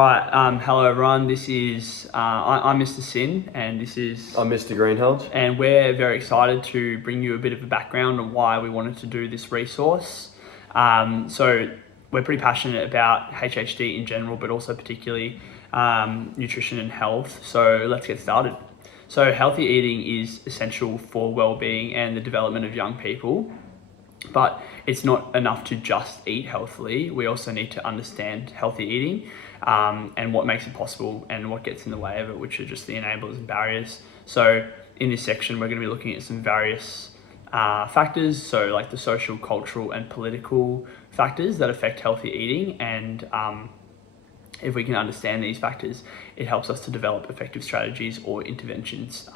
Hello everyone. This is I'm Mr. Sin, and this is I'm Mr. Greenhalgh. and we're very excited to bring you a bit of a background on why we wanted to do this resource. So we're pretty passionate about HHD in general, but also particularly nutrition and health. So let's get started. So healthy eating is essential for well-being and the development of young people. But it's not enough to just eat healthily. We also need to understand healthy eating and what makes it possible and what gets in the way of it, which are just the enablers and barriers. So in this section, we're going to be looking at some various factors, so like the social, cultural, and political factors that affect healthy eating. And if we can understand these factors, it helps us to develop effective strategies or interventions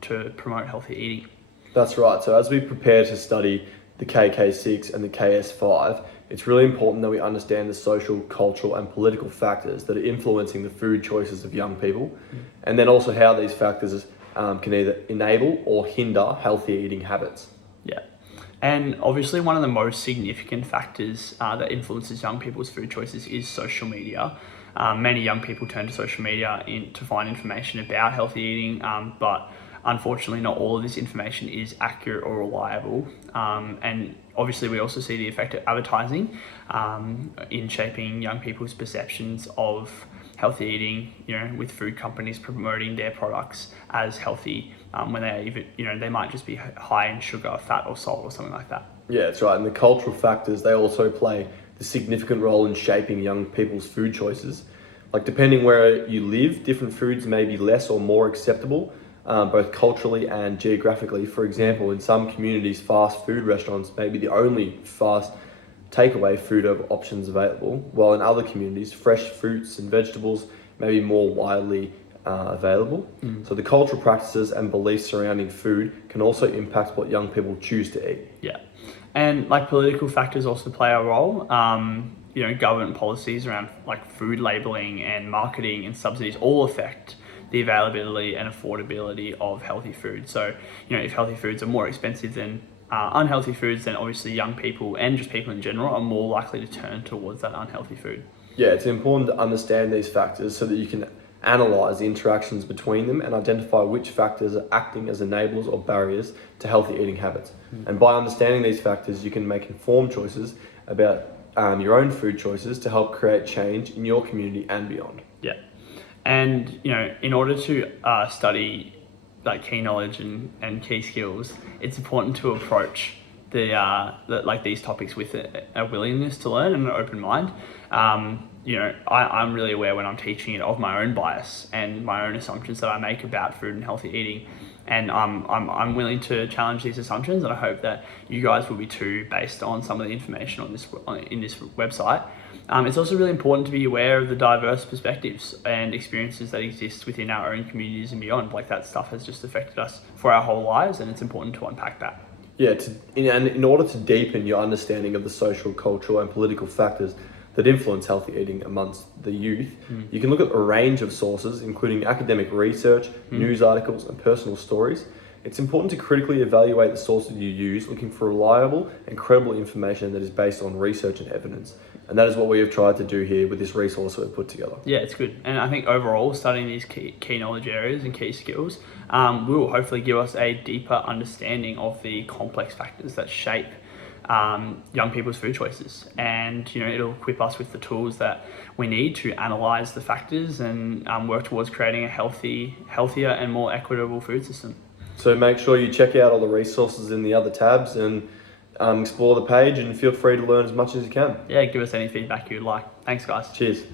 to promote healthy eating. That's right. So as we prepare to study the KK6 and the KS5, it's really important that we understand the social, cultural, and political factors that are influencing the food choices of young people, and then also how these factors can either enable or hinder healthy eating habits. Yeah. And obviously one of the most significant factors that influences young people's food choices is social media. Many young people turn to social media to find information about healthy eating, but unfortunately not all of this information is accurate or reliable. And obviously we also see the effect of advertising in shaping young people's perceptions of healthy eating, with food companies promoting their products as healthy when they might just be high in sugar, fat, or salt, or something like that. Yeah, that's right. And the cultural factors, they also play the significant role in shaping young people's food choices. Like depending where you live, different foods may be less or more acceptable, both culturally and geographically. For example, in some communities, fast food restaurants may be the only fast takeaway food options available, while in other communities, fresh fruits and vegetables may be more widely available. So the cultural practices and beliefs surrounding food can also impact what young people choose to eat. Yeah. And like political factors also play a role. Government policies around like food labeling and marketing and subsidies all affect the availability and affordability of healthy food. So, if healthy foods are more expensive than unhealthy foods, then obviously young people and just people in general are more likely to turn towards that unhealthy food. Yeah, it's important to understand these factors so that you can analyze the interactions between them and identify which factors are acting as enablers or barriers to healthy eating habits. And by understanding these factors, you can make informed choices about your own food choices to help create change in your community and beyond. Yeah. And, in order to study like key knowledge and key skills, it's important to approach these topics with a willingness to learn and an open mind. I'm really aware when I'm teaching it of my own bias and my own assumptions that I make about food and healthy eating. And I'm willing to challenge these assumptions, and I hope that you guys will be too, based on some of the information in this website. It's also really important to be aware of the diverse perspectives and experiences that exist within our own communities and beyond. Like that stuff has just affected us for our whole lives, and it's important to unpack that. Yeah, in order to deepen your understanding of the social, cultural, and political factors that influence healthy eating amongst the youth, you can look at a range of sources, including academic research, news articles, and personal stories. It's important to critically evaluate the sources you use, looking for reliable and credible information that is based on research and evidence. And that is what we have tried to do here with this resource that we've put together. Yeah, it's good. And I think overall, studying these key knowledge areas and key skills will hopefully give us a deeper understanding of the complex factors that shape young people's food choices. And, it'll equip us with the tools that we need to analyze the factors and work towards creating a healthier and more equitable food system. So make sure you check out all the resources in the other tabs and explore the page, and feel free to learn as much as you can. Yeah, give us any feedback you'd like. Thanks, guys. Cheers.